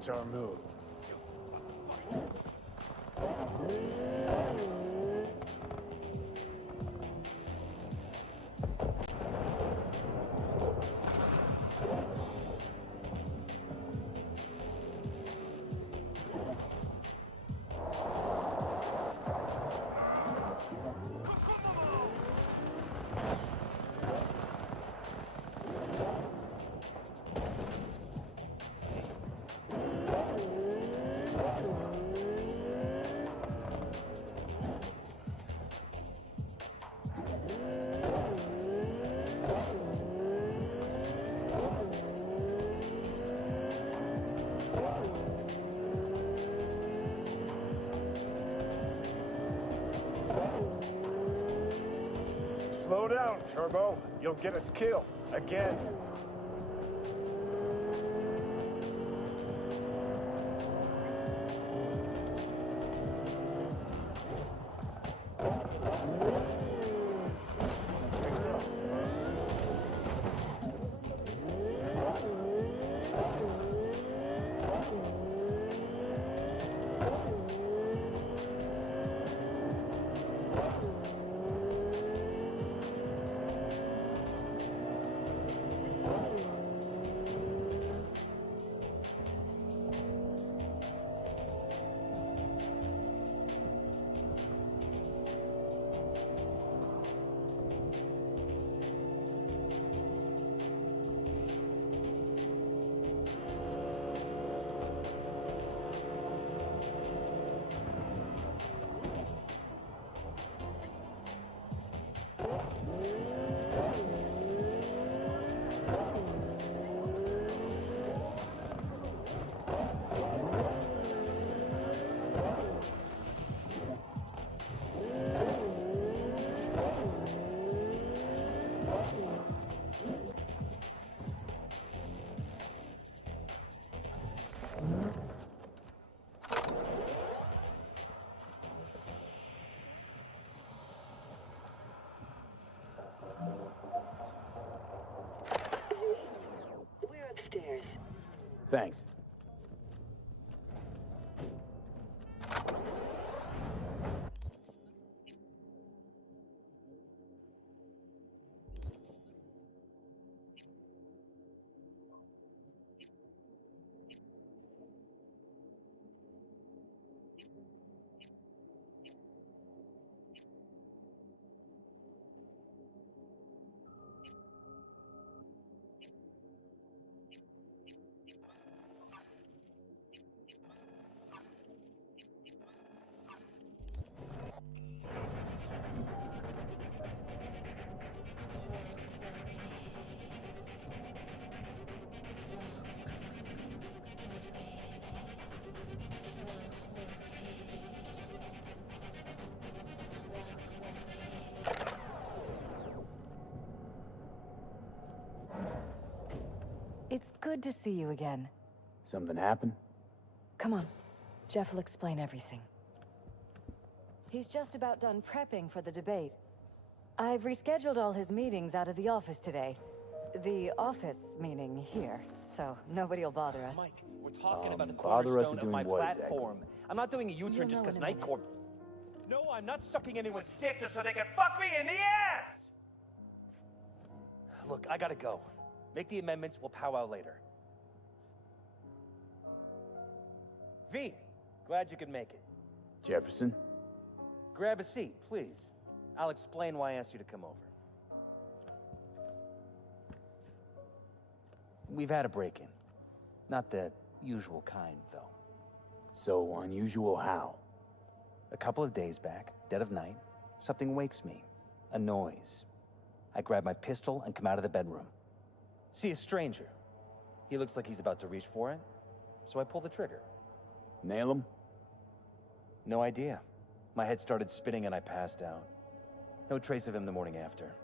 Watch our move. Slow down, Turbo. You'll get us killed. Again. Upstairs. Thanks. It's good to see you again. Something happened? Come on. Jeff will explain everything. He's just about done prepping for the debate. I've rescheduled all his meetings out of the office today. The office meaning here, so nobody will bother us. Mike, we're talking about the bother us cornerstone of doing my what platform. I'm not doing a U-turn You'll just know because in a minute. Nightcorp... No, I'm not sucking anyone's dick just so they can fuck me in the ass! Look, I gotta go. Make the amendments, we'll powwow later. V, glad you could make it. Jefferson? Grab a seat, please. I'll explain why I asked you to come over. We've had a break-in. Not the usual kind, though. So unusual how? A couple of days back, dead of night, something wakes me. A noise. I grab my pistol and come out of the bedroom. See a stranger. He looks like he's about to reach for it, so I pull the trigger. Nail him? No idea. My head started spinning and I passed out. No trace of him the morning after.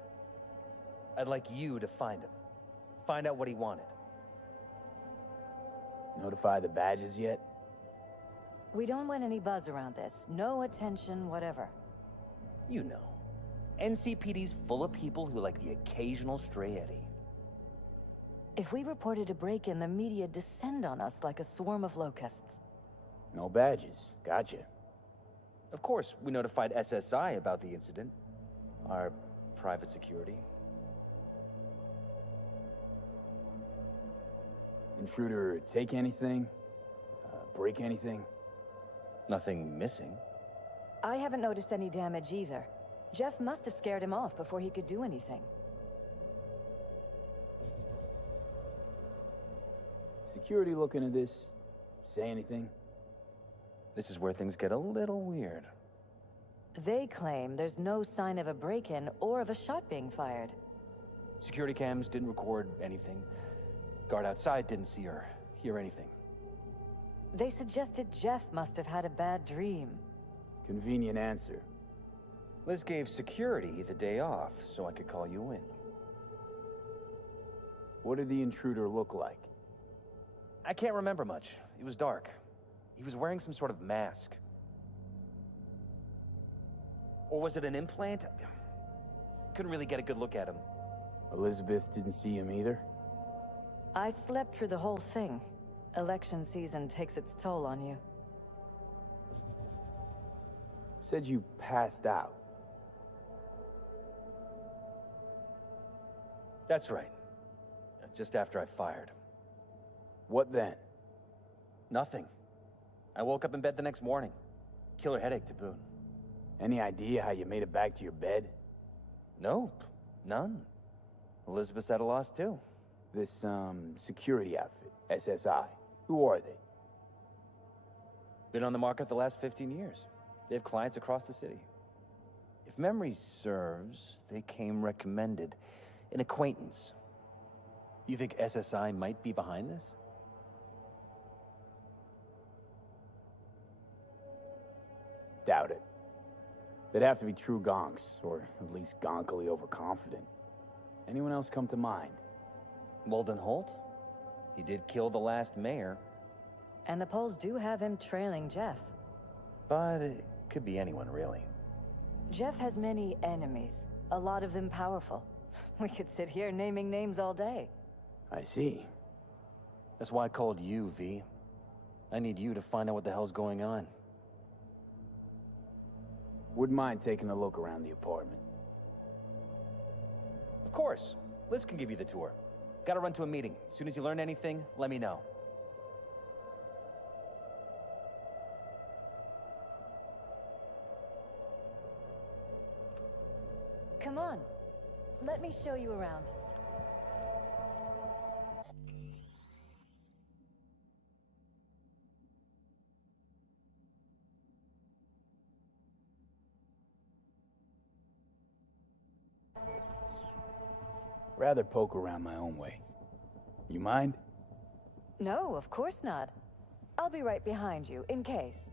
I'd like you to find him. Find out what he wanted. Notify the badges yet? We don't want any buzz around this. No attention, whatever. You know. NCPD's full of people who like the occasional stray Eddie. If we reported a break-in, the media'd descend on us like a swarm of locusts. No badges. Gotcha. Of course, we notified SSI about the incident. Our private security. Intruder take anything? Break anything? Nothing missing. I haven't noticed any damage either. Jeff must have scared him off before he could do anything. Security looking at this? Say anything? This is where things get a little weird. They claim there's no sign of a break-in or of a shot being fired. Security cams didn't record anything. Guard outside didn't see or hear anything. They suggested Jeff must have had a bad dream. Convenient answer. Liz gave security the day off so I could call you in. What did the intruder look like? I can't remember much. It was dark. He was wearing some sort of mask. Or was it an implant? Couldn't really get a good look at him. Elizabeth didn't see him either? I slept through the whole thing. Election season takes its toll on you. Said you passed out. That's right. Just after I fired. What then? Nothing. I woke up in bed the next morning. Killer headache to boot. Any idea how you made it back to your bed? Nope. None. Elizabeth's at a loss too. This, security outfit, SSI. Who are they? Been on the market the last 15 years. They have clients across the city. If memory serves, they came recommended. An acquaintance. You think SSI might be behind this? Doubt it. They'd have to be true gonks, or at least gonkily overconfident. Anyone else come to mind? Walden Holt? He did kill the last mayor. And the polls do have him trailing Jeff. But it could be anyone, really. Jeff has many enemies, a lot of them powerful. We could sit here naming names all day. I see. That's why I called you, V. I need you to find out what the hell's going on. Wouldn't mind taking a look around the apartment. Of course. Liz can give you the tour. Gotta run to a meeting. As soon as you learn anything, let me know. Come on. Let me show you around. Rather poke around my own way. You mind? No, of course not. I'll be right behind you, in case.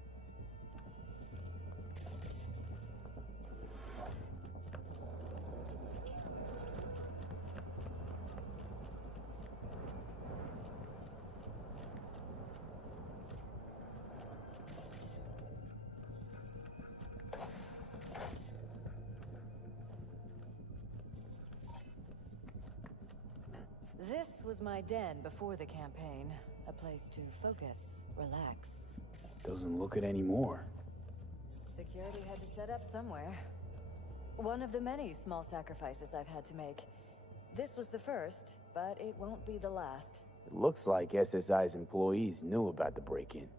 This was my den before the campaign. A place to focus, relax. Doesn't look it anymore. Security had to set up somewhere. One of the many small sacrifices I've had to make. This was the first, but it won't be the last. It looks like SSI's employees knew about the break-in.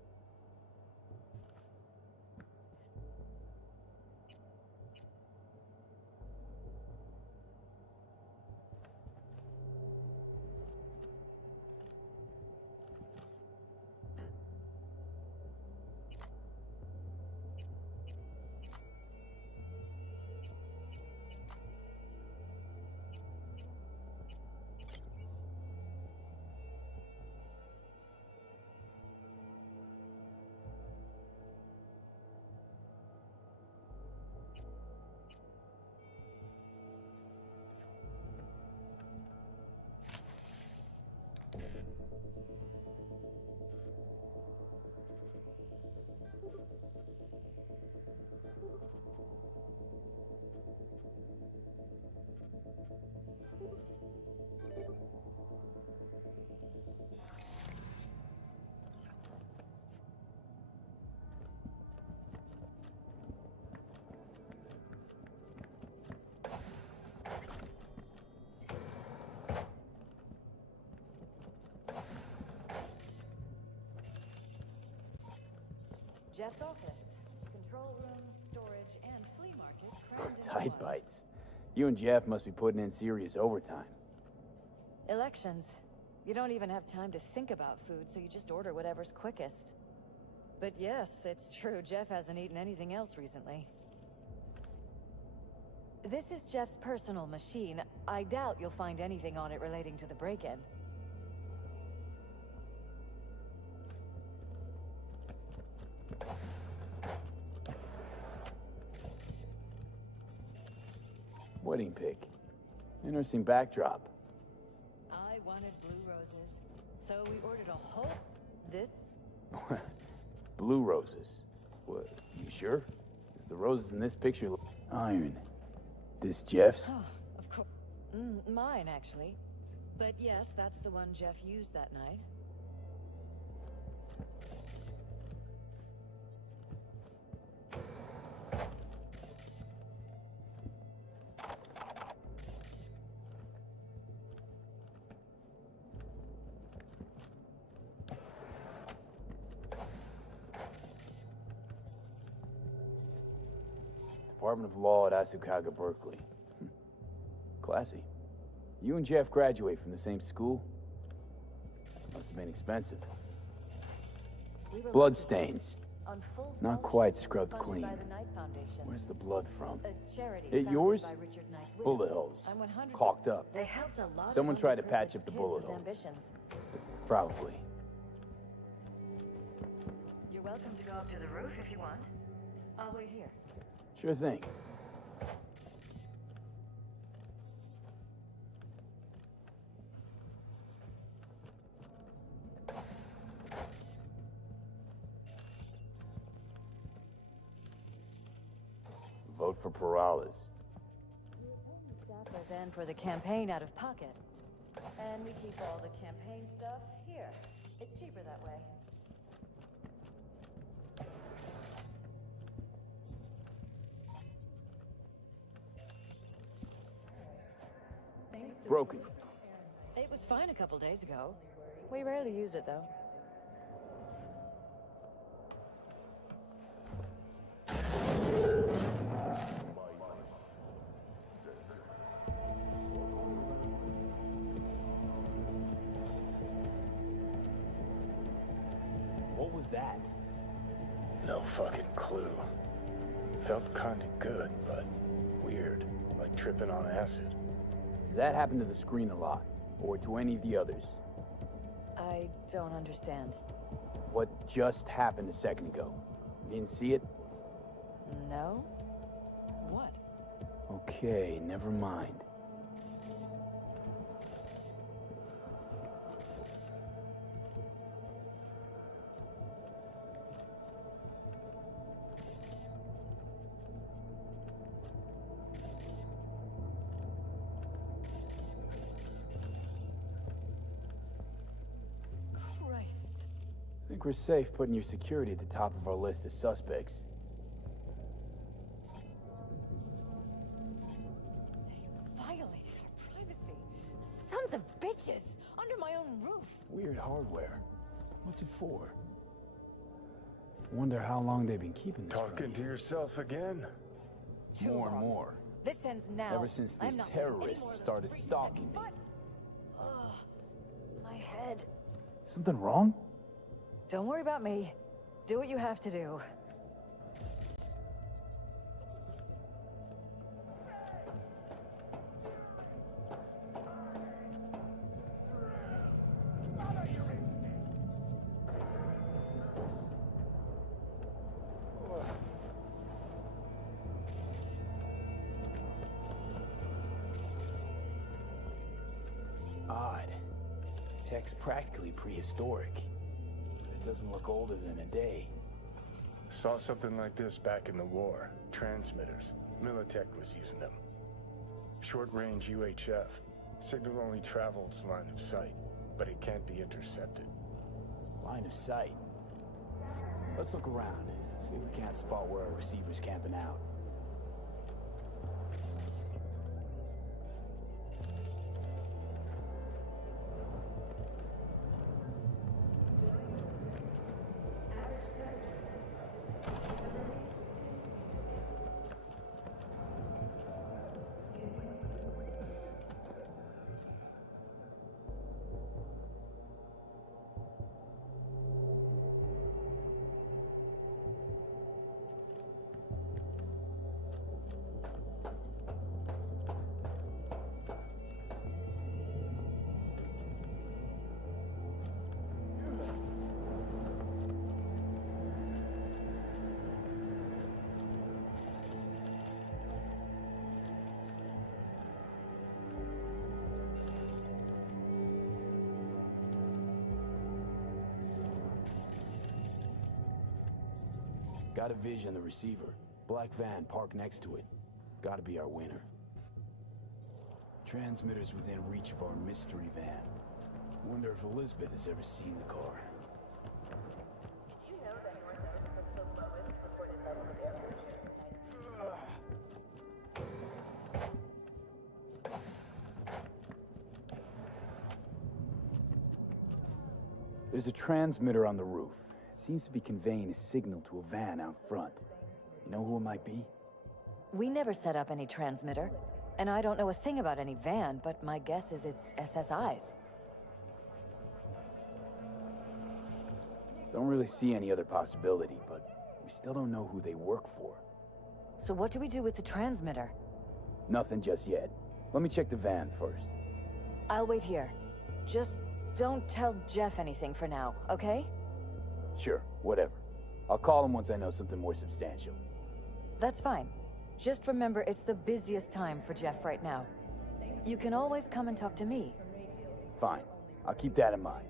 Jeff's office. Control room, storage, and flea market crammed into Tight one. bites. You and Jeff must be putting in serious overtime. Elections. You don't even have time to think about food, so you just order whatever's quickest. But yes, it's true, Jeff hasn't eaten anything else recently. This is Jeff's personal machine. I doubt you'll find anything on it relating to the break-in. Wedding pic. Interesting backdrop. I wanted blue roses, so we ordered a whole... This? Blue roses. What, you sure? Because the roses in this picture look iron. This Jeff's? Oh, of course. Mine, actually. But yes, that's the one Jeff used that night. Department of Law at Asukaga, Berkeley. Classy. You and Jeff graduate from the same school? Must have been expensive. We were Bloodstains. on full Not scholarship quite scrubbed funded clean. by the Knight Foundation. Where's the blood from? A charity It founded yours? by Richard Knight's widow. Bullet holes. I'm 100%. Caulked up. They helped a lot Someone of tried to patch underprivileged up the kids bullet with holes. ambitions. Probably. You're welcome to go up to the roof if you want. I'll wait here. Sure thing. Vote for Perales. Staffer then for the campaign out of pocket. And we keep all the campaign stuff here. It's cheaper that way. Broken. It was fine a couple days ago. We rarely use it, though. What was that? No fucking clue. Felt kinda good, but weird. Like tripping on acid. Does that happen to the screen a lot? Or to any of the others? I don't understand. What just happened a second ago? You didn't see it? No? What? Okay, never mind. Christ. I think we're safe putting your security at the top of our list of suspects. They violated our privacy. Sons of bitches! Under my own roof! Weird hardware. What's it for? Wonder how long they've been keeping this Talking to from you. yourself again? Too More and long. more. This ends now. Ever since I'm these not letting any terrorists more of those started freaks stalking set me. foot. Ugh, my head. Something wrong? Don't worry about me. Do what you have to do. Odd. Tech's practically prehistoric. It doesn't look older than a day. Saw something like this back in the war. Transmitters. Militech was using them. Short-range UHF. Signal only travels line of sight, but it can't be intercepted. Line of sight. Let's look around. See if we can't spot where our receiver's camping out. Got a vision on the receiver. Black van parked next to it. Gotta be our winner. Transmitter's within reach of our mystery van. Wonder if Elizabeth has ever seen the car. Did you know that North Oaks has the lowest reported level of air pollution in the United States? There's a transmitter on the roof. It seems to be conveying a signal to a van out front. You know who it might be? We never set up any transmitter, and I don't know a thing about any van, but my guess is it's SSI's. Don't really see any other possibility, but we still don't know who they work for. So what do we do with the transmitter? Nothing just yet. Let me check the van first. I'll wait here. Just don't tell Jeff anything for now, okay? Sure, whatever. I'll call him once I know something more substantial. That's fine. Just remember it's the busiest time for Jeff right now. You can always come and talk to me. Fine. I'll keep that in mind.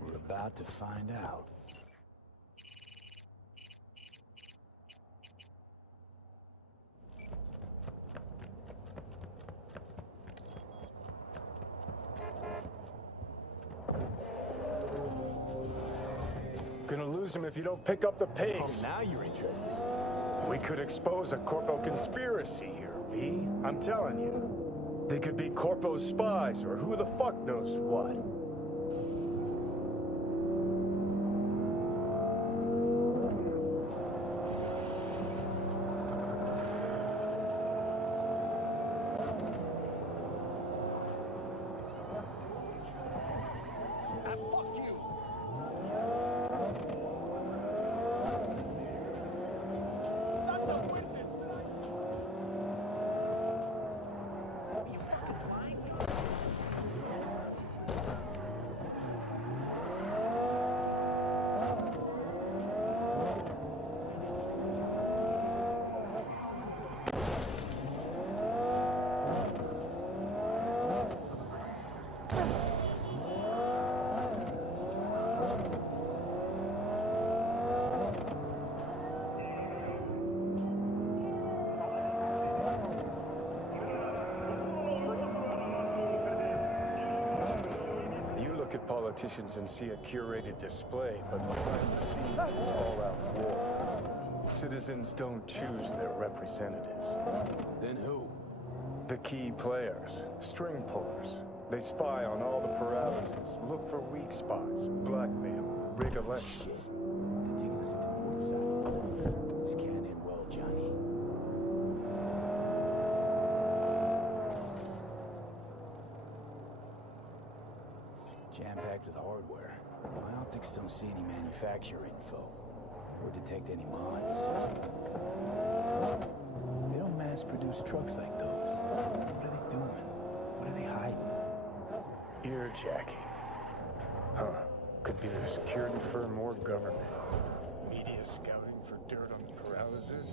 We're about to find out. Gonna lose him if you don't pick up the pace. Oh, now you're interested. We could expose a Corpo conspiracy here, V. I'm telling you. They could be Corpo's spies, or who the fuck knows what. Politicians and see a curated display, but behind the scenes it's all out war. Citizens don't choose their representatives. Then who? The key players, string pullers. They spy on all the paralysis, look for weak spots, blackmail, rig elections. Shit. They're taking us into Northside. This can't end well, Johnny. Jam-packed with hardware. My optics don't see any manufacturer info. or detect any mods. They don't mass-produce trucks like those. What are they doing? What are they hiding? Earjacking. Huh. Could be the security firm or government. Media scouting for dirt on the paralysis?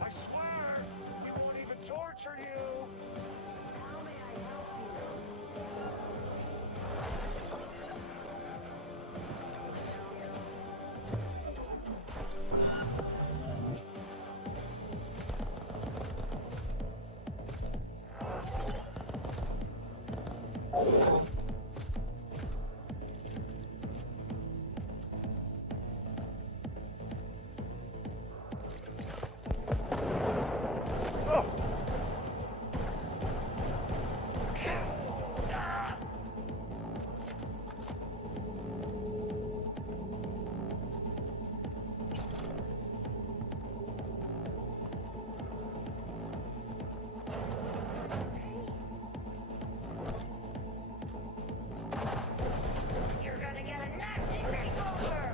I swear, we won't even torture you! How may I help you? You're gonna get a nasty makeover!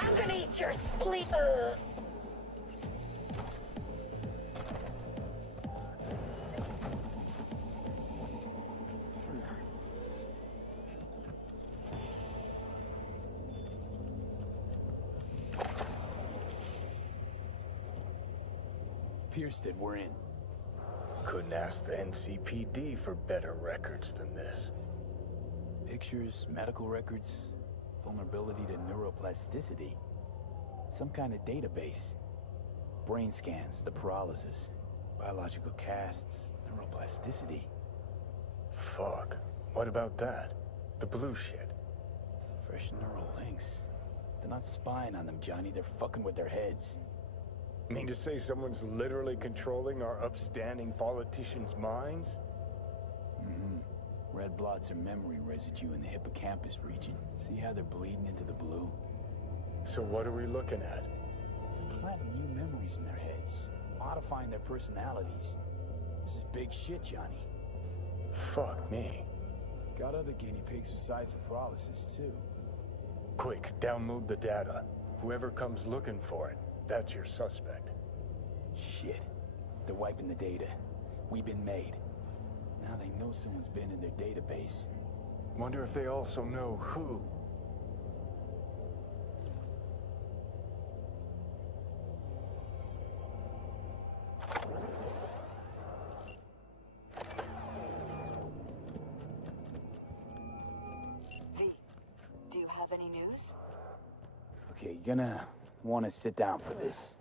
I'm gonna eat your spleen! Pierston, we're in. Couldn't ask the NCPD for better records than this. Pictures, medical records, vulnerability to neuroplasticity. Some kind of database. Brain scans, the paralysis, biological casts, neuroplasticity. Fuck. What about that? The blue shit. Fresh neural links. They're not spying on them, Johnny. They're fucking with their heads. Mean to say someone's literally controlling our upstanding politicians' minds? Mm-hmm. Red blots are memory residue in the hippocampus region. See how they're bleeding into the blue? So what are we looking at? They're planting new memories in their heads, modifying their personalities. This is big shit, Johnny. Fuck me. Got other guinea pigs besides the paralysis, too. Quick, download the data. Whoever comes looking for it, that's your suspect. Shit. They're wiping the data. We've been made. Now they know someone's been in their database. Wonder if they also know who. V, do you have any news? Okay, you're gonna want to sit down for this.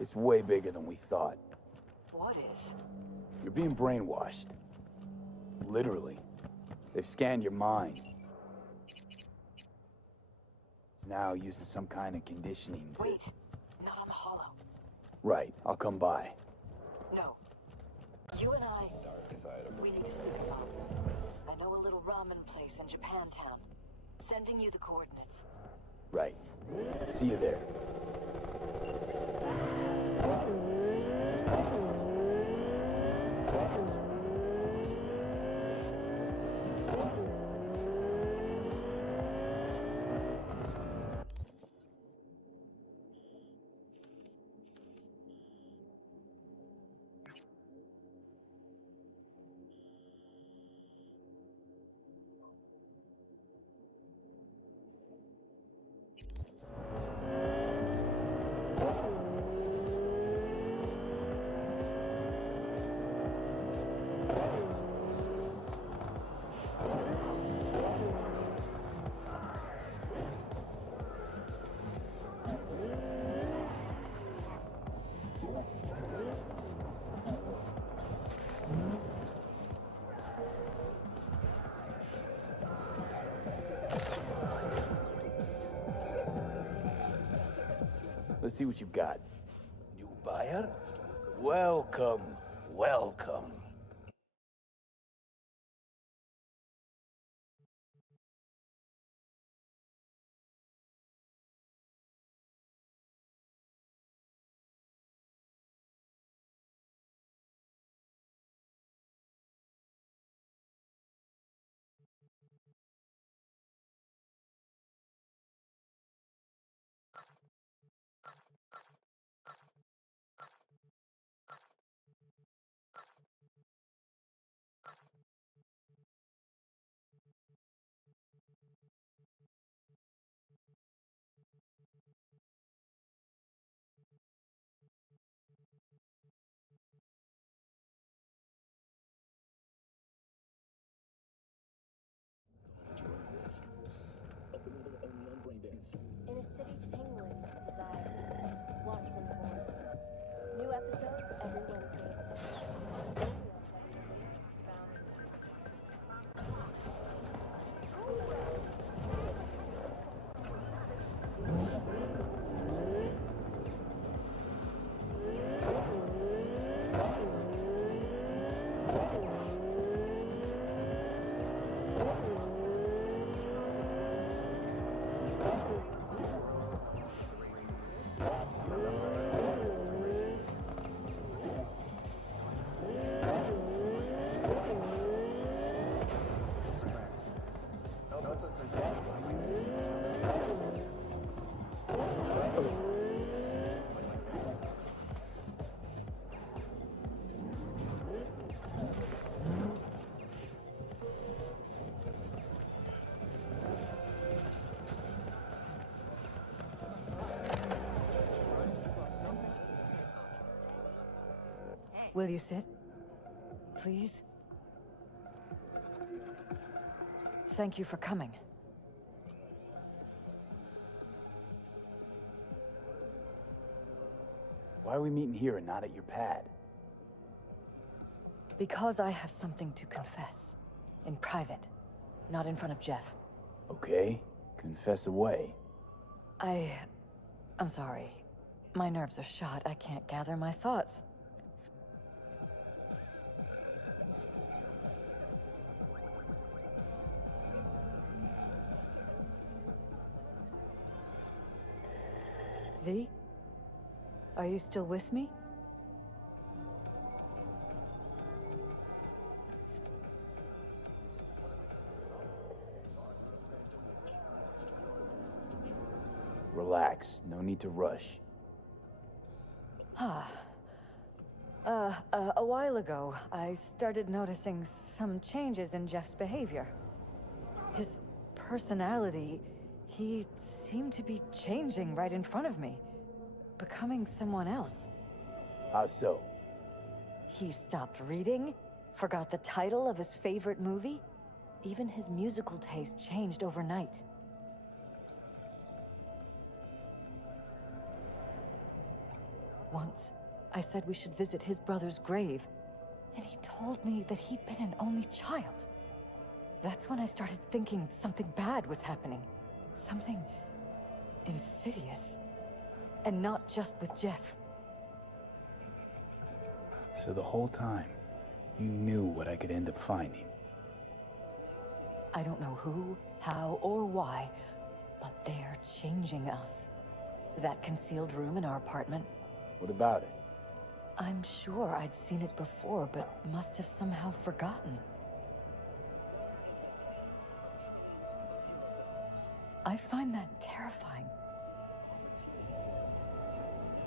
It's way bigger than we thought. What is? You're being brainwashed. Literally. They've scanned your mind. Now using some kind of conditioning to... Wait, not on the hollow. Right, I'll come by. No. You and I, we need to speak alone. I know a little ramen place in Japantown. Sending you the coordinates. Right. See you there. Let's see what you've got. New buyer? Welcome, welcome. In a city tingling with desire, Watson born. New episodes every Wednesday at 10. Will you sit? Please? Thank you for coming. Why are we meeting here and not at your pad? Because I have something to confess. In private. Not in front of Jeff. Okay, confess away. I'm sorry. My nerves are shot. I can't gather my thoughts. V? Are you still with me? Relax, no need to rush. A while ago, I started noticing some changes in Jeff's behavior. His personality, he seemed to be changing right in front of me. Becoming someone else. How so? He stopped reading, forgot the title of his favorite movie. Even his musical taste changed overnight. Once, I said we should visit his brother's grave, and he told me that he'd been an only child. That's when I started thinking something bad was happening. Something insidious. And not just with Jeff. So the whole time, you knew what I could end up finding. I don't know who, how, or why, but they're changing us. That concealed room in our apartment. What about it? I'm sure I'd seen it before, but must have somehow forgotten. I find that terrifying.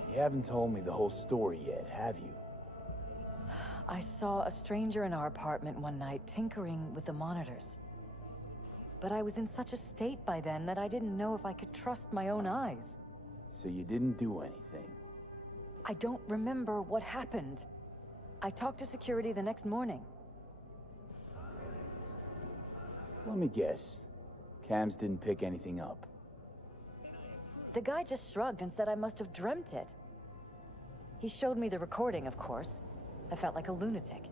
You haven't told me the whole story yet, have you? I saw a stranger in our apartment one night tinkering with the monitors. But I was in such a state by then that I didn't know if I could trust my own eyes. So you didn't do anything? I don't remember what happened. I talked to security the next morning. Let me guess. Cams didn't pick anything up. The guy just shrugged and said I must have dreamt it. He showed me the recording, of course. I felt like a lunatic.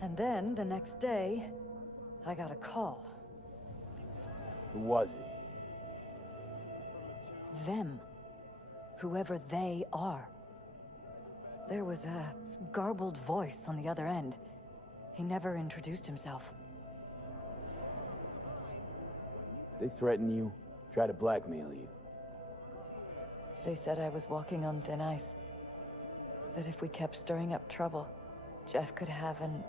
And then, the next day, I got a call. Who was it? Them. whoever they are. There was a garbled voice on the other end. He never introduced himself. They threaten you, try to blackmail you. They said I was walking on thin ice. That if we kept stirring up trouble, Jeff could have an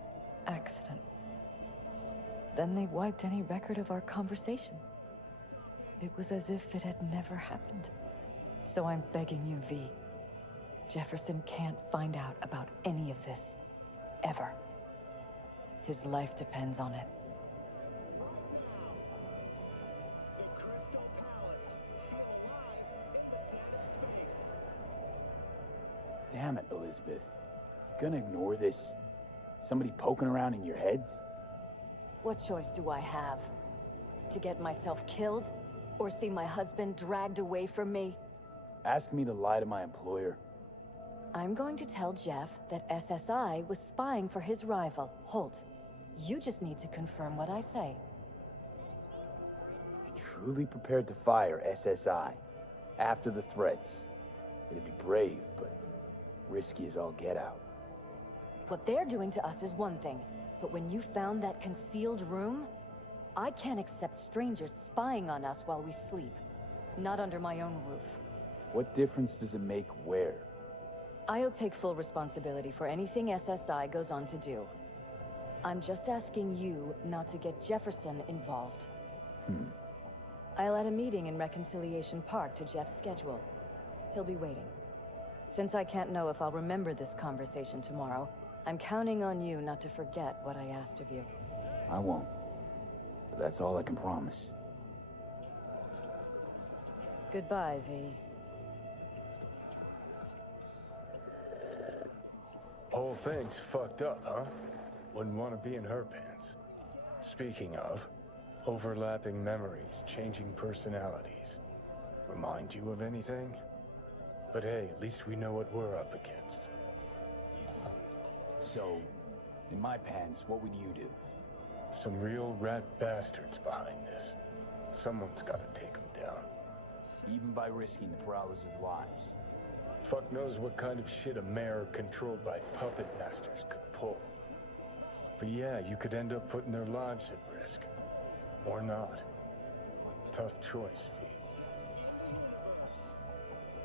accident. Then they wiped any record of our conversation. It was as if it had never happened. So I'm begging you, V. Jefferson can't find out about any of this. Ever. His life depends on it. Damn it, Elizabeth. You gonna ignore this? Somebody poking around in your heads? What choice do I have? To get myself killed? Or see my husband dragged away from me? Ask me to lie to my employer. I'm going to tell Jeff that SSI was spying for his rival, Holt. You just need to confirm what I say. You're truly prepared to fire SSI after the threats. It'd be brave, but risky as all get out. What they're doing to us is one thing, but when you found that concealed room, I can't accept strangers spying on us while we sleep. Not under my own roof. What difference does it make where? I'll take full responsibility for anything SSI goes on to do. I'm just asking you not to get Jefferson involved. I'll add a meeting in Reconciliation Park to Jeff's schedule. He'll be waiting. Since I can't know if I'll remember this conversation tomorrow, I'm counting on you not to forget what I asked of you. I won't. But that's all I can promise. Goodbye, V. Whole thing's fucked up, huh? Wouldn't want to be in her pants. Speaking of, overlapping memories, changing personalities. Remind you of anything? But hey, at least we know what we're up against. So, in my pants, what would you do? Some real rat bastards behind this. Someone's gotta take them down. Even by risking the Peralez's lives. Fuck knows what kind of shit a mayor controlled by puppet masters could pull. But yeah, you could end up putting their lives at risk. Or not. Tough choice, V.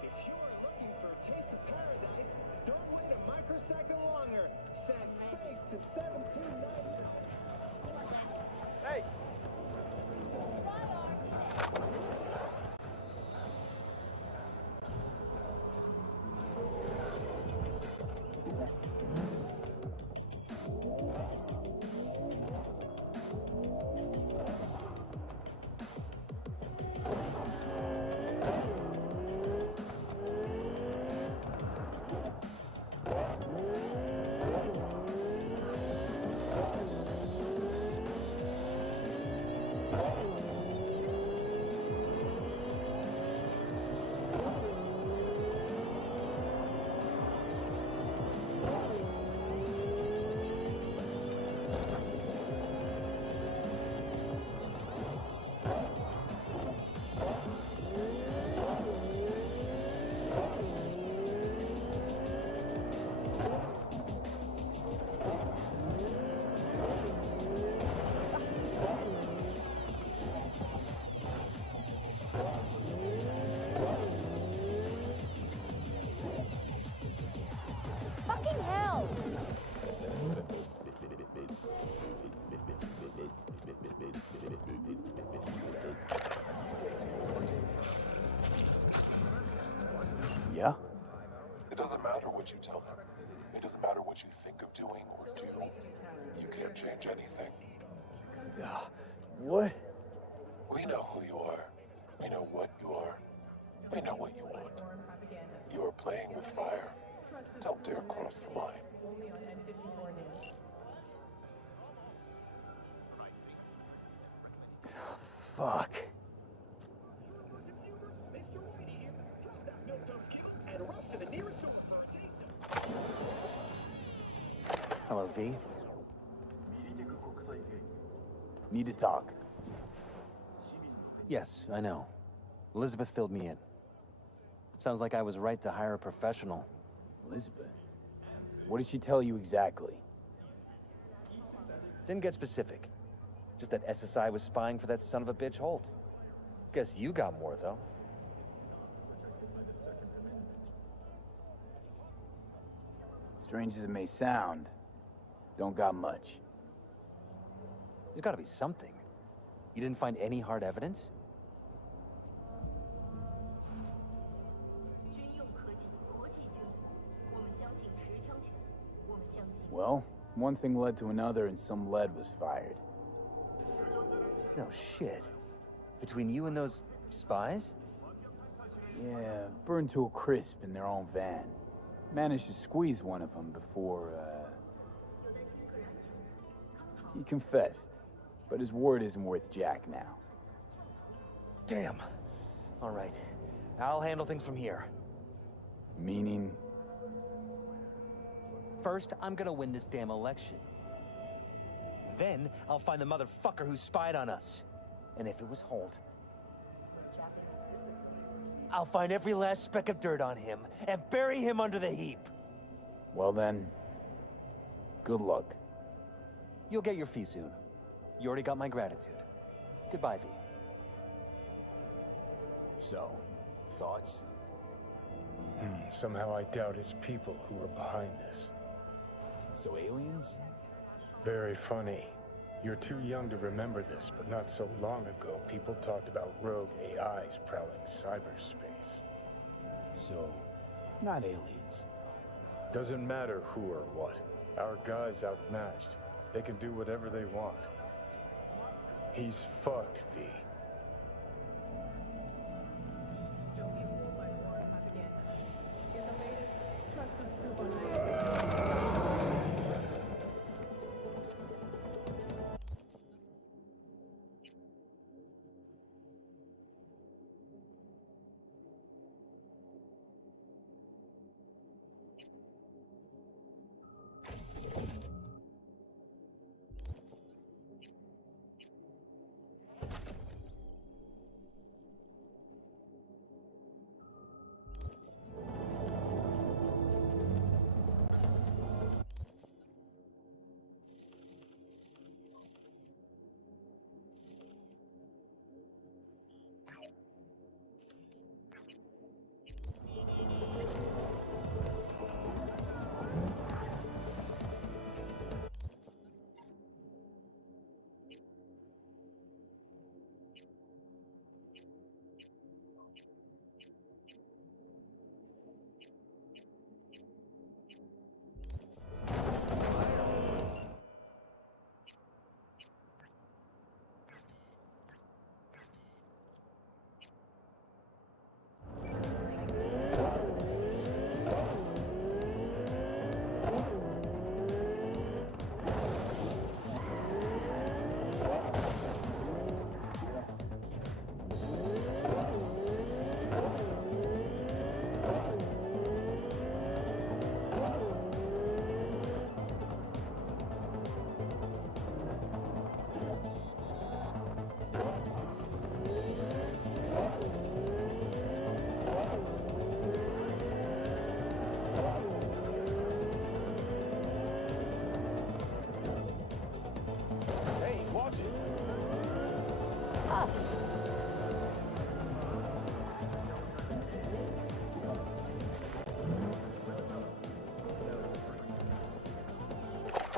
If you are looking for a taste of paradise, don't wait a microsecond longer. Send space to 1790. Hey! Fucking hell! Yeah? It doesn't matter what you tell him. It doesn't matter what you think of doing or do. You can't change anything. What? We know who you are. We know what you are. We know what you want. You are playing with fire. Don't dare cross the line. Fuck. Hello, V. Need to talk. Yes, I know. Elizabeth filled me in. Sounds like I was right to hire a professional. Elizabeth, what did she tell you exactly? Didn't get specific. Just that SSI was spying for that son of a bitch Holt. Guess you got more, though. Strange as it may sound, don't got much. There's gotta be something. You didn't find any hard evidence? Well, one thing led to another and some lead was fired. No shit. Between you and those spies? Yeah, burned to a crisp in their own van. Managed to squeeze one of them before, he confessed, but his word isn't worth jack now. Damn. All right. I'll handle things from here. Meaning? First, I'm gonna win this damn election. Then, I'll find the motherfucker who spied on us. And if it was Holt, I'll find every last speck of dirt on him and bury him under the heap. Well then, good luck. You'll get your fee soon. You already got my gratitude. Goodbye, V. So, thoughts? Somehow I doubt it's people who are behind this. So aliens? Very funny. You're too young to remember this, but not so long ago, people talked about rogue AIs prowling cyberspace. So, not aliens. Doesn't matter who or what. Our guy's outmatched. They can do whatever they want. He's fucked, V. Don't be fooled by foreign propaganda. Get the latest trusted scoop on 96.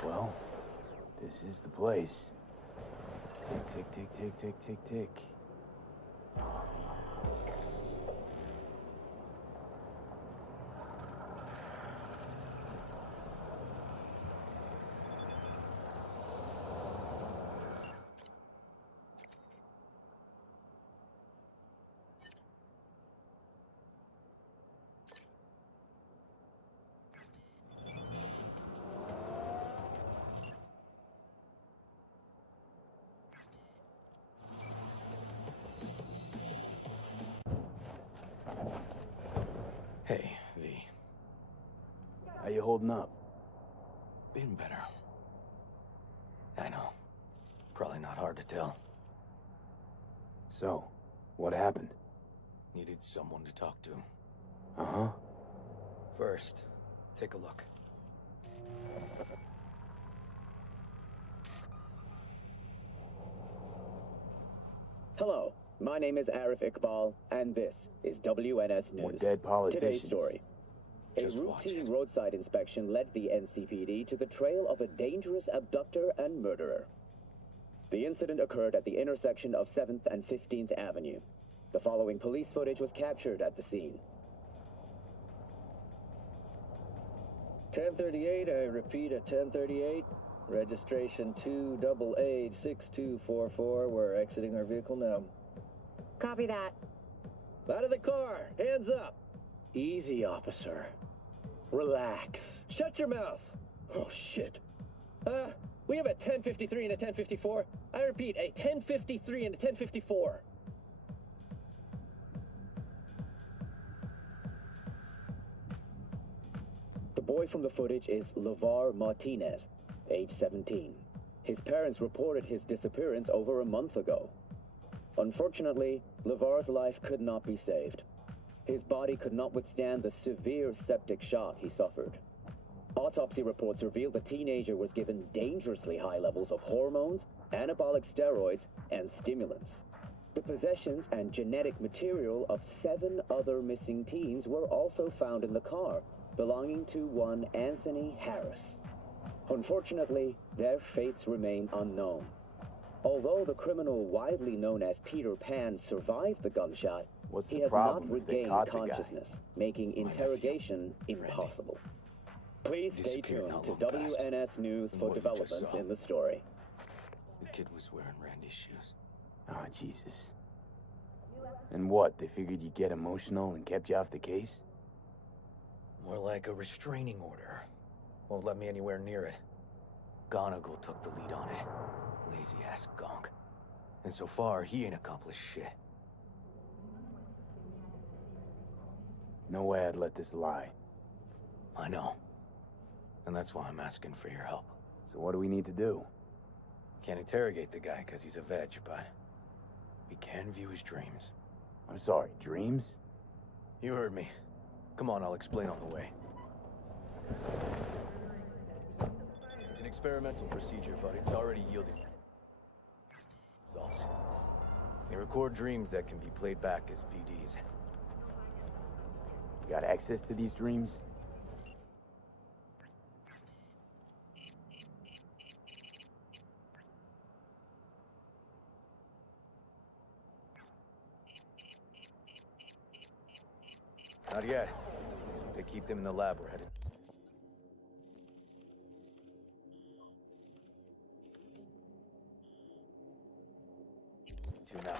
Well, this is the place. Tick, tick, tick, tick, tick, tick, tick. Hey, V. How you holding up? Been better. I know. Probably not hard to tell. So, what happened? Needed someone to talk to. Uh-huh. First, take a look. Hello, my name is Arif Iqbal, and this is WNS News. More dead politicians. Today's story. A Just watch routine it. roadside inspection led the NCPD to the trail of a dangerous abductor and murderer. The incident occurred at the intersection of 7th and 15th Avenue. The following police footage was captured at the scene. 1038, I repeat at 1038. Registration 2886244. We're exiting our vehicle now. Copy that. Out of the car! Hands up! Easy, officer. Relax. Shut your mouth! Oh, shit. We have a 1053 and a 1054. I repeat, a 1053 and a 1054. The boy from the footage is LeVar Martinez, age 17. His parents reported his disappearance over a month ago. Unfortunately, LeVar's life could not be saved. His body could not withstand the severe septic shock he suffered. Autopsy reports revealed the teenager was given dangerously high levels of hormones, anabolic steroids, and stimulants. The possessions and genetic material of 7 other missing teens were also found in the car, belonging to one Anthony Harris. Unfortunately, their fates remain unknown. Although the criminal widely known as Peter Pan survived the gunshot, What's he the has problem not if they regained caught the guy? consciousness, making interrogation impossible. Please stay Disappeared tuned not to long past. WNS News From for what you just developments saw. in the story. The kid was wearing Randy's shoes. Oh, Jesus. And what, they figured you'd get emotional and kept you off the case? More like a restraining order. Won't let me anywhere near it. Gonigal took the lead on it. Lazy-ass gonk. And so far, he ain't accomplished shit. No way I'd let this lie. I know. And that's why I'm asking for your help. So what do we need to do? Can't interrogate the guy because he's a veg, but we can view his dreams. I'm sorry, dreams? You heard me. Come on, I'll explain on the way. It's an experimental procedure, but it's already yielding results. They record dreams that can be played back as PDs. You got access to these dreams? Not yet. They keep them in the lab. We're headed. 2 now.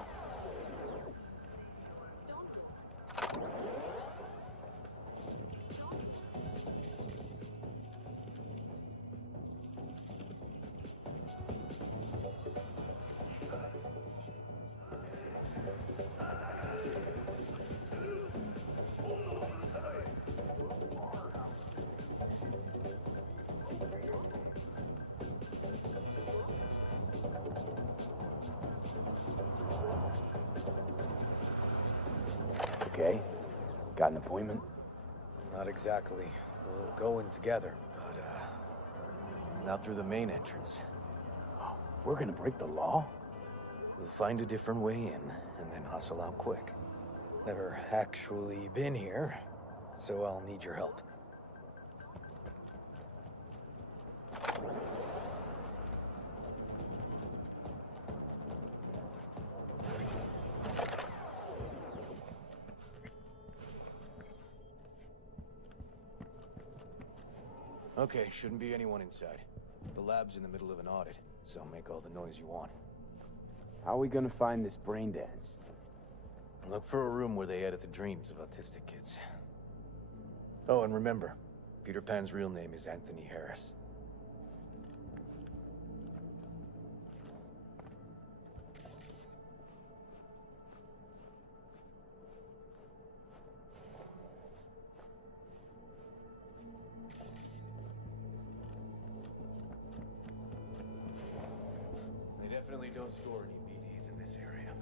Okay. Got an appointment? Not exactly. We'll go in together, but, not through the main entrance. We're gonna break the law? We'll find a different way in, and then hustle out quick. Never actually been here, so I'll need your help. Okay, shouldn't be anyone inside. The lab's in the middle of an audit, so make all the noise you want. How are we gonna find this brain dance? Look for a room where they edit the dreams of autistic kids. Oh, and remember, Peter Pan's real name is Anthony Harris. They definitely don't store any BDs in this area.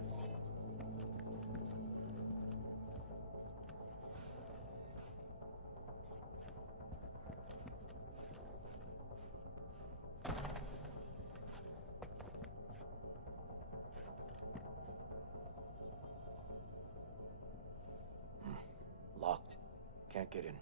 get in.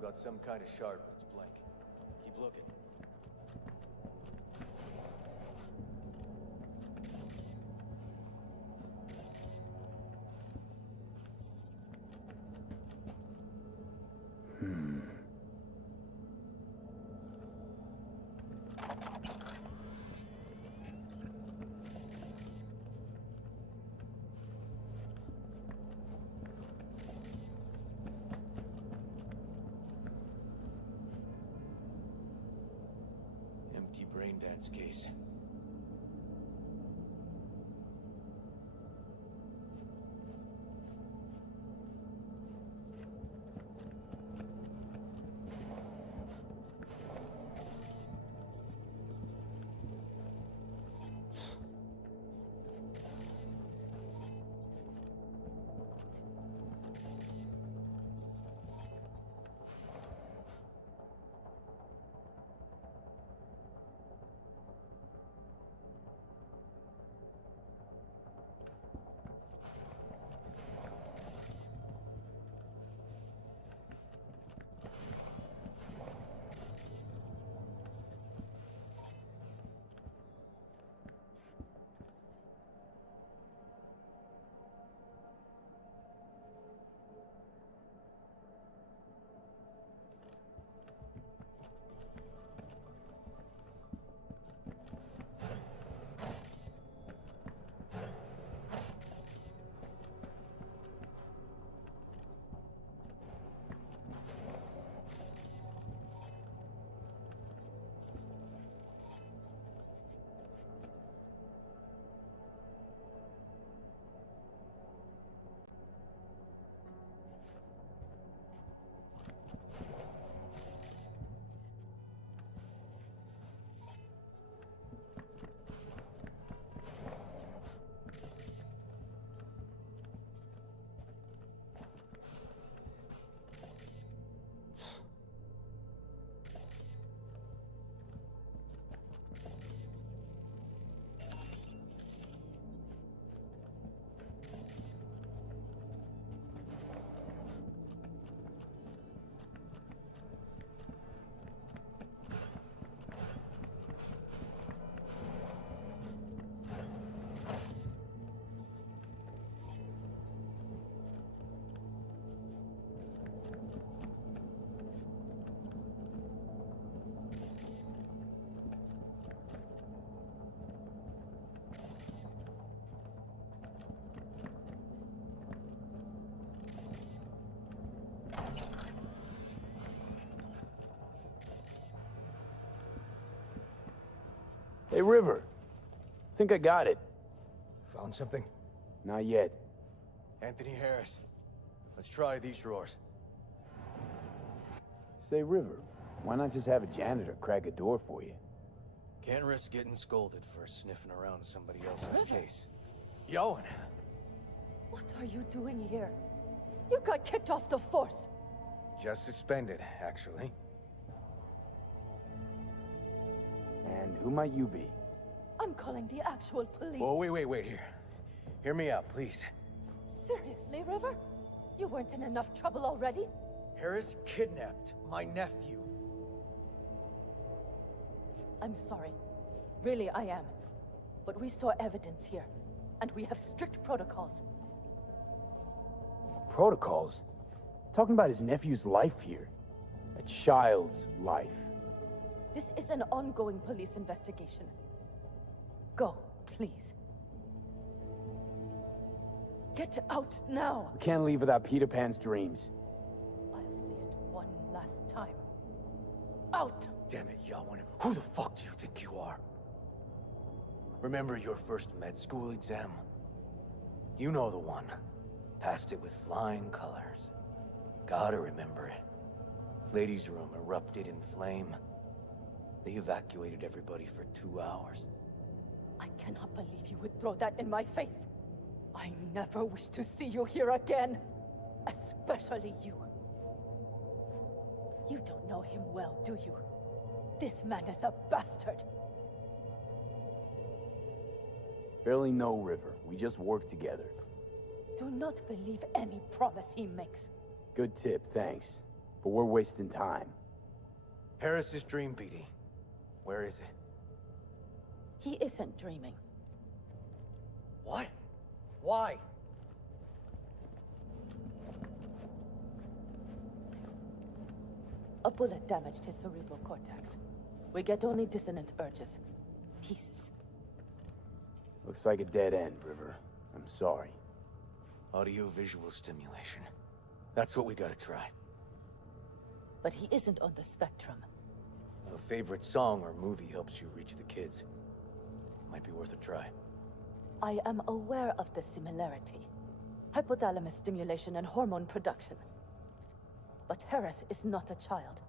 Got some kind of shard, but it's blank. Keep looking. Empty brain dance case. Hey, River. Think I got it. Found something? Not yet. Anthony Harris. Let's try these drawers. Say, River, why not just have a janitor crack a door for you? Can't risk getting scolded for sniffing around somebody else's River. case. Yoan! What are you doing here? You got kicked off the force. Just suspended, actually. And who might you be? I'm calling the actual police. Oh, wait, here. Hear me out, please. Seriously, River? You weren't in enough trouble already? Harris kidnapped my nephew. I'm sorry. Really, I am. But we store evidence here, and we have strict protocols. Protocols? Talking about his nephew's life here. A child's life. This is an ongoing police investigation. Go, please. Get out now! We can't leave without Peter Pan's dreams. I'll say it one last time. Out! Damn it, Yoan. Who the fuck do you think you are? Remember your first med school exam? You know the one. Passed it with flying colors. Gotta remember it. Ladies' room erupted in flame. They evacuated everybody for 2 hours. I cannot believe you would throw that in my face. I never wish to see you here again. Especially you. You don't know him well, do you? This man is a bastard. Barely know River. We just work together. Do not believe any promise he makes. Good tip, thanks. But we're wasting time. Harris's dream, BD. Where is it? He isn't dreaming. What? Why? A bullet damaged his cerebral cortex. We get only dissonant urges. Pieces. Looks like a dead end, River. I'm sorry. Audio-visual stimulation. That's what we gotta try. But he isn't on the spectrum. A favorite song or movie helps you reach the kids. Might be worth a try. I am aware of the similarity. Hypothalamus stimulation and hormone production. But Harris is not a child.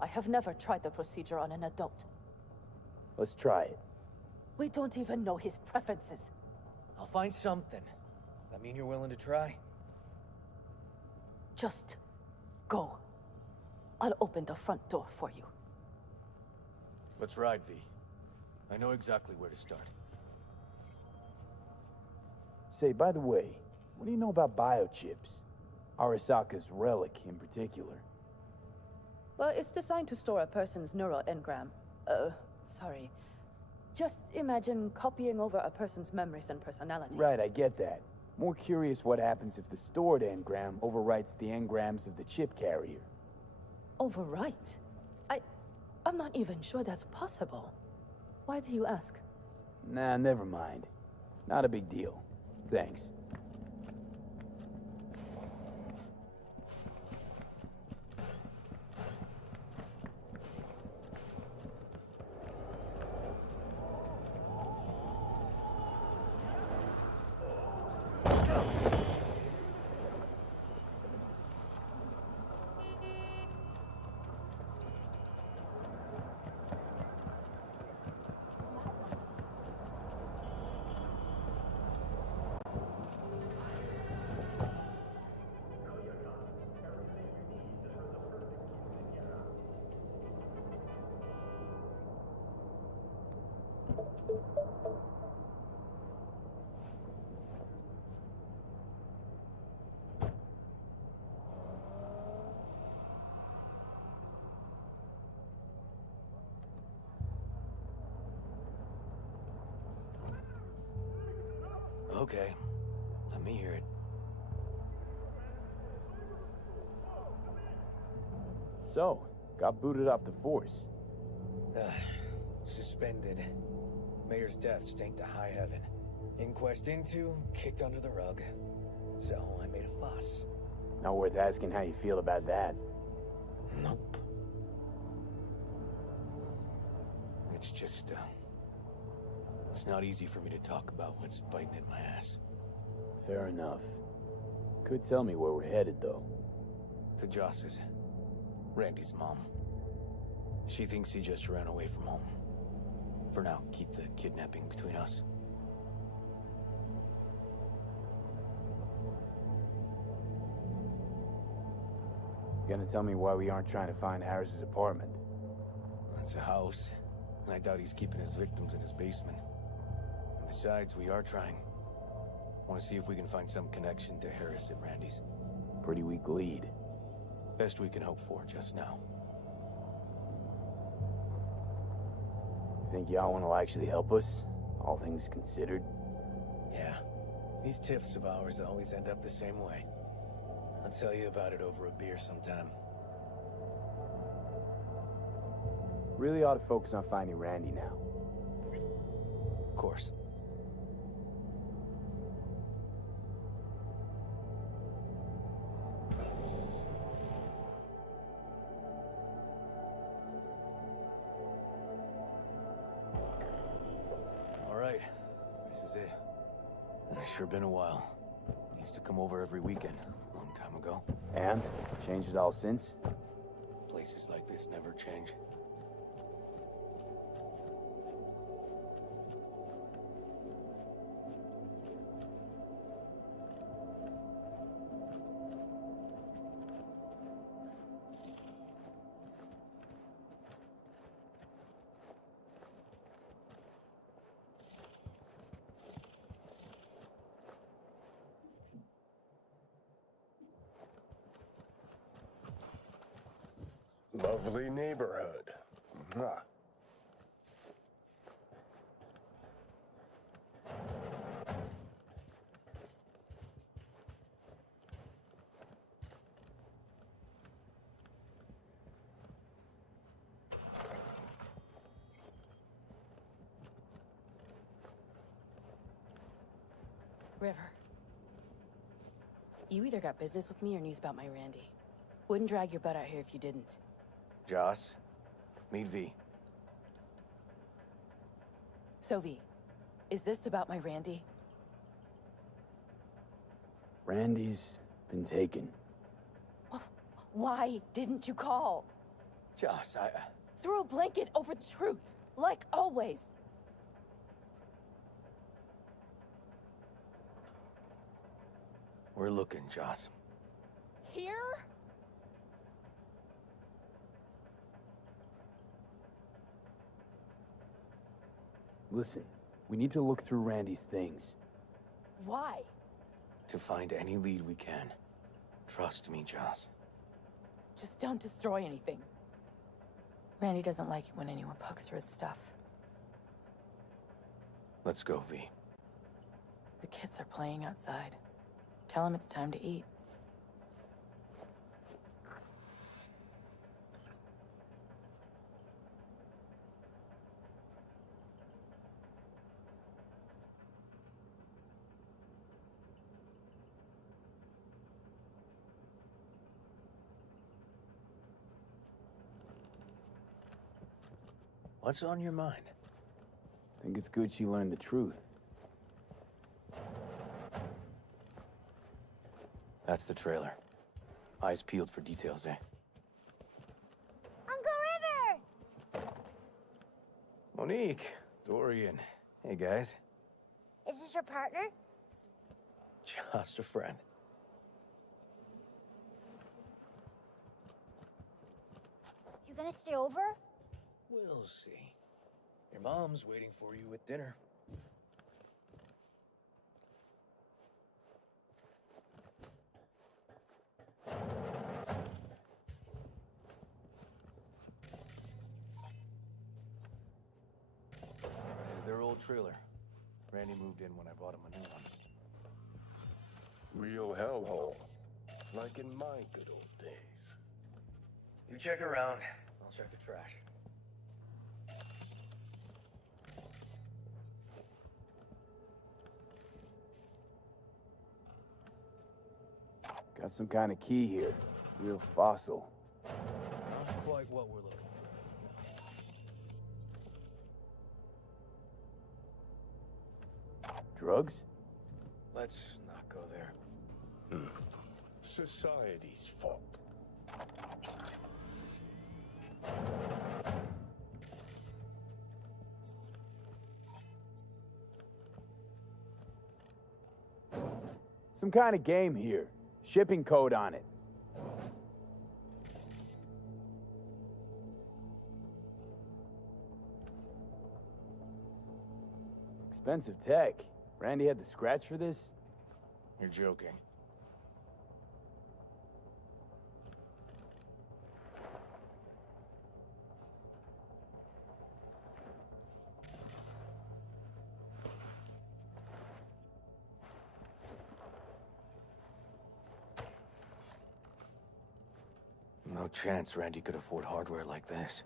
I have never tried the procedure on an adult. Let's try it. We don't even know his preferences. I'll find something. That mean you're willing to try? Just go. I'll open the front door for you. Let's ride, V. I know exactly where to start. Say, by the way, what do you know about biochips? Arasaka's relic in particular. Well, it's designed to store a person's neural engram. Sorry. Just imagine copying over a person's memories and personality. Right, I get that. More curious what happens if the stored engram overwrites the engrams of the chip carrier. Overwrite? I'm not even sure that's possible. Why do you ask? Nah, never mind. Not a big deal. Thanks. Okay. Let me hear it. So, got booted off the force. Suspended. Mayor's death stank to high heaven. Inquest into, kicked under the rug. So I made a fuss. Not worth asking how you feel about that. Nope. It's just, it's not easy for me to talk about what's biting at my ass. Fair enough. Could tell me where we're headed, though. To Joss's. Randy's mom. She thinks he just ran away from home. For now, keep the kidnapping between us. You gonna tell me why we aren't trying to find Harris's apartment? That's a house. And I doubt he's keeping his victims in his basement. And besides, we are trying. Want to see if we can find some connection to Harris at Randy's. Pretty weak lead. Best we can hope for just now. You think y'all will actually help us? All things considered? Yeah. These tiffs of ours always end up the same way. I'll tell you about it over a beer sometime. Really ought to focus on finding Randy now. Of course. All right. This is it. Sure been a while. Used to come over every weekend, long time ago. And? Changed it all since? Places like this never change. Lovely neighborhood. Huh. River. You either got business with me or news about my Randy. Wouldn't drag your butt out here if you didn't. Joss, meet V. So, V, is this about my Randy? Randy's been taken. Why didn't you call? Joss, Threw a blanket over the truth, like always. We're looking, Joss. Here? Listen, we need to look through Randy's things. Why? To find any lead we can. Trust me, Joss. Just don't destroy anything. Randy doesn't like it when anyone pokes through his stuff. Let's go, V. The kids are playing outside. Tell them it's time to eat. What's on your mind? Think it's good she learned the truth. That's the trailer. Eyes peeled for details, eh? Uncle River! Monique, Dorian. Hey, guys. Is this your partner? Just a friend. You gonna stay over? We'll see. Your mom's waiting for you with dinner. This is their old trailer. Randy moved in when I bought him a new one. Real hellhole. Like in my good old days. You check around. I'll check the trash. Got some kind of key here. Real fossil. Not quite what we're looking for. Drugs? Let's not go there. Society's fault. Some kind of game here. Shipping code on it. Expensive tech. Randy had to scratch for this? You're joking. No chance Randy could afford hardware like this.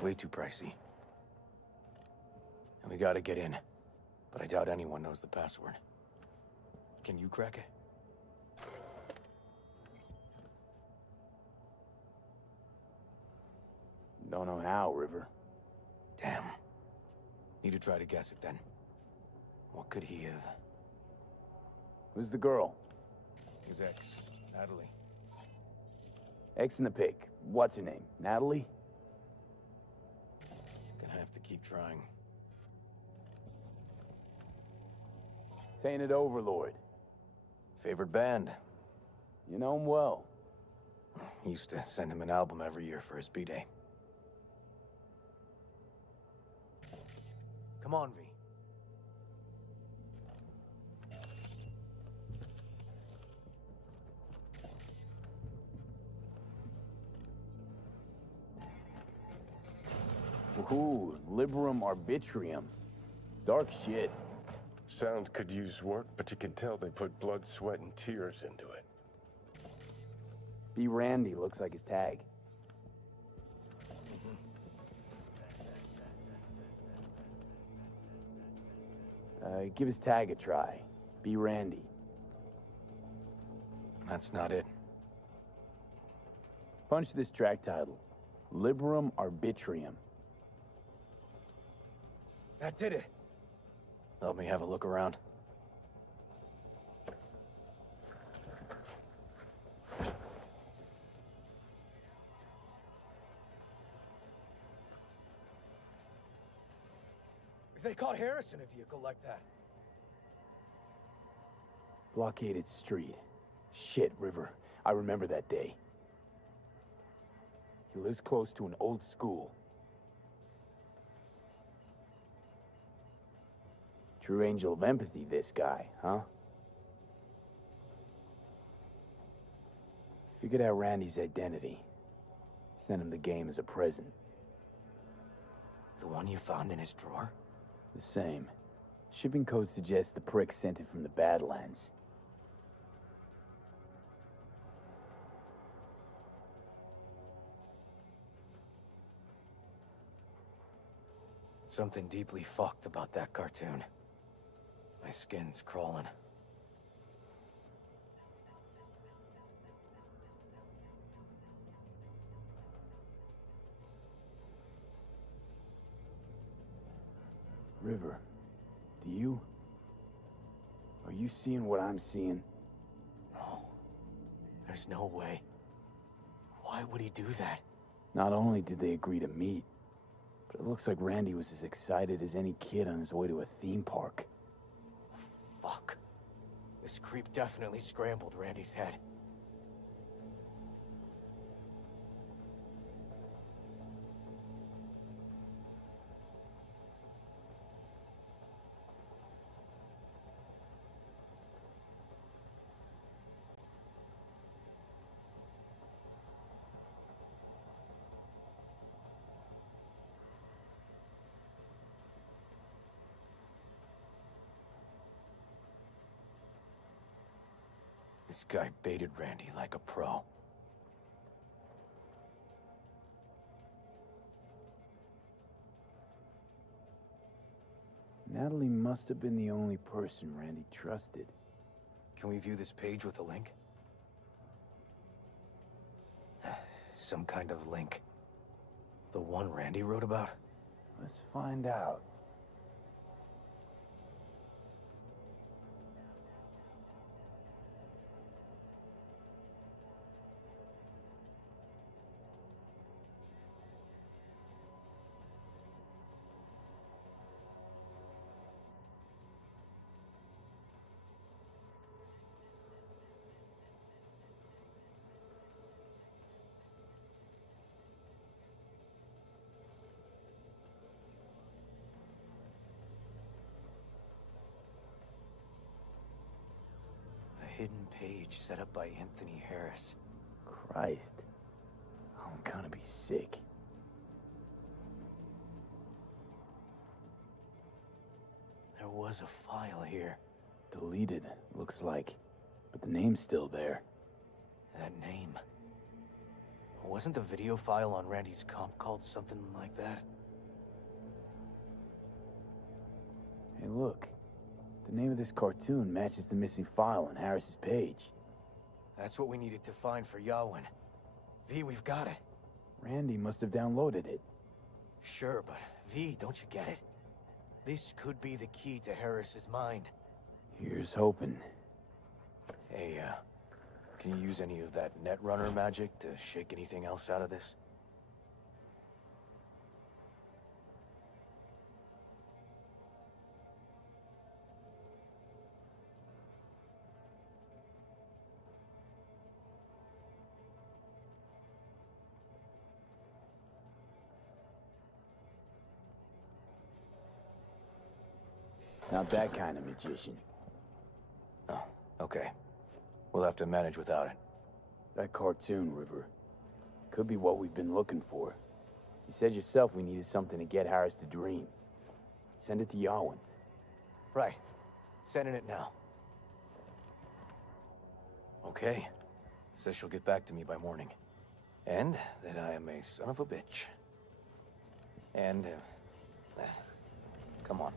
Way too pricey. And we gotta get in. But I doubt anyone knows the password. Can you crack it? Don't know how, River. Damn. Need to try to guess it then. What could he have... Who's the girl? His ex, Natalie. Ex in the pic. What's her name? Natalie? Gonna have to keep trying. Tainted Overlord. Favorite band? You know him well. Used to send him an album every year for his B-Day. Come on, V. Ooh, Liberum Arbitrium. Dark shit. Sound could use work, but you can tell they put blood, sweat, and tears into it. B. Randy looks like his tag. Give his tag a try. B. Randy. That's not it. Punch this track title. Liberum Arbitrium. That did it. Help me have a look around. If they caught Harris in a vehicle like that. Blockaded street. Shit, River. I remember that day. He lives close to an old school. True angel of empathy, this guy, huh? Figured out Randy's identity. Sent him the game as a present. The one you found in his drawer? The same. Shipping code suggests the prick sent it from the Badlands. Something deeply fucked about that cartoon. My skin's crawling. River, are you seeing what I'm seeing? No. There's no way. Why would he do that? Not only did they agree to meet, but it looks like Randy was as excited as any kid on his way to a theme park. Fuck. This creep definitely scrambled Randy's head. This guy baited Randy like a pro. Natalie must have been the only person Randy trusted. Can we view this page with a link? Some kind of link. The one Randy wrote about? Let's find out. Hidden page set up by Anthony Harris. Christ. I'm gonna be sick. There was a file here. Deleted, looks like. But the name's still there. That name. Wasn't the video file on Randy's comp called something like that? Hey, look. The name of this cartoon matches the missing file on Harris's page. That's what we needed to find for Yawin. V, we've got it. Randy must have downloaded it. Sure, but V, don't you get it? This could be the key to Harris's mind. Here's hoping. Hey, can you use any of that Netrunner magic to shake anything else out of this? Not that kind of magician. Oh, okay. We'll have to manage without it. That cartoon, River. Could be what we've been looking for. You said yourself we needed something to get Harris to dream. Send it to Yarwin. Right. Sending it now. Okay. Says she'll get back to me by morning. And that I am a son of a bitch. And, come on.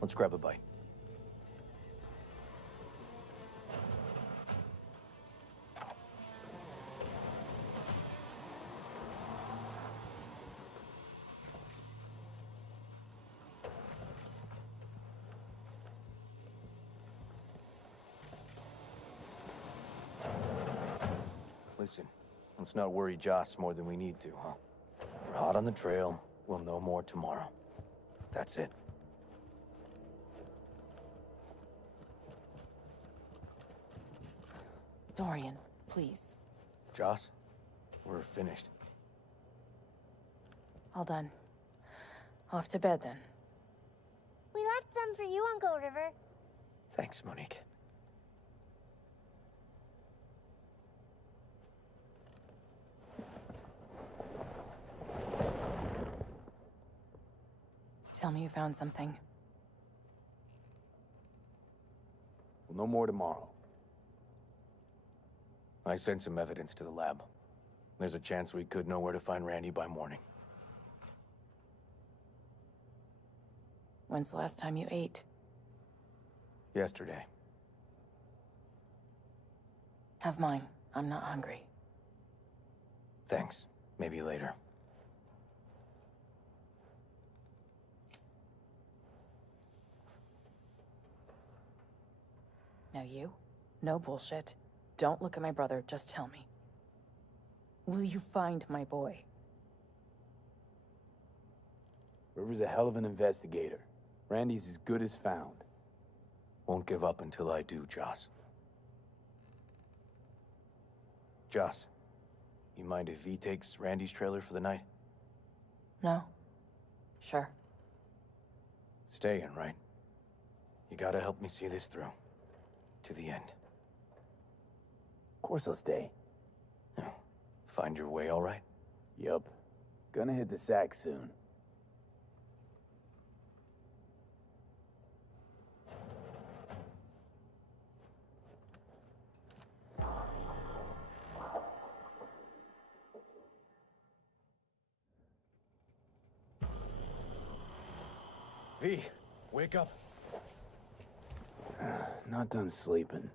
Let's grab a bite. Listen, let's not worry Joss more than we need to, huh? We're hot on the trail. We'll know more tomorrow. That's it. Dorian, please. Joss, we're finished. All done. Off to bed then. We left some for you, Uncle River. Thanks, Monique. Tell me you found something. We'll know more tomorrow. I sent some evidence to the lab. There's a chance we could know where to find Randy by morning. When's the last time you ate? Yesterday. Have mine. I'm not hungry. Thanks. Maybe later. Now you? No bullshit. Don't look at my brother, just tell me. Will you find my boy? River's a hell of an investigator. Randy's as good as found. Won't give up until I do, Joss. Joss, you mind if V takes Randy's trailer for the night? No? Sure. Staying, right? You gotta help me see this through. To the end. Of course I'll stay. Find your way all right? Yup. Gonna hit the sack soon. V, wake up. Not done sleeping.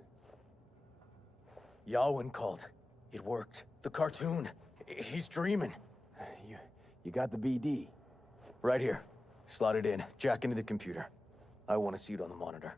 Yarwin called. It worked. The cartoon. He's dreaming. You got the BD? Right here. Slot it in. Jack into the computer. I want to see it on the monitor.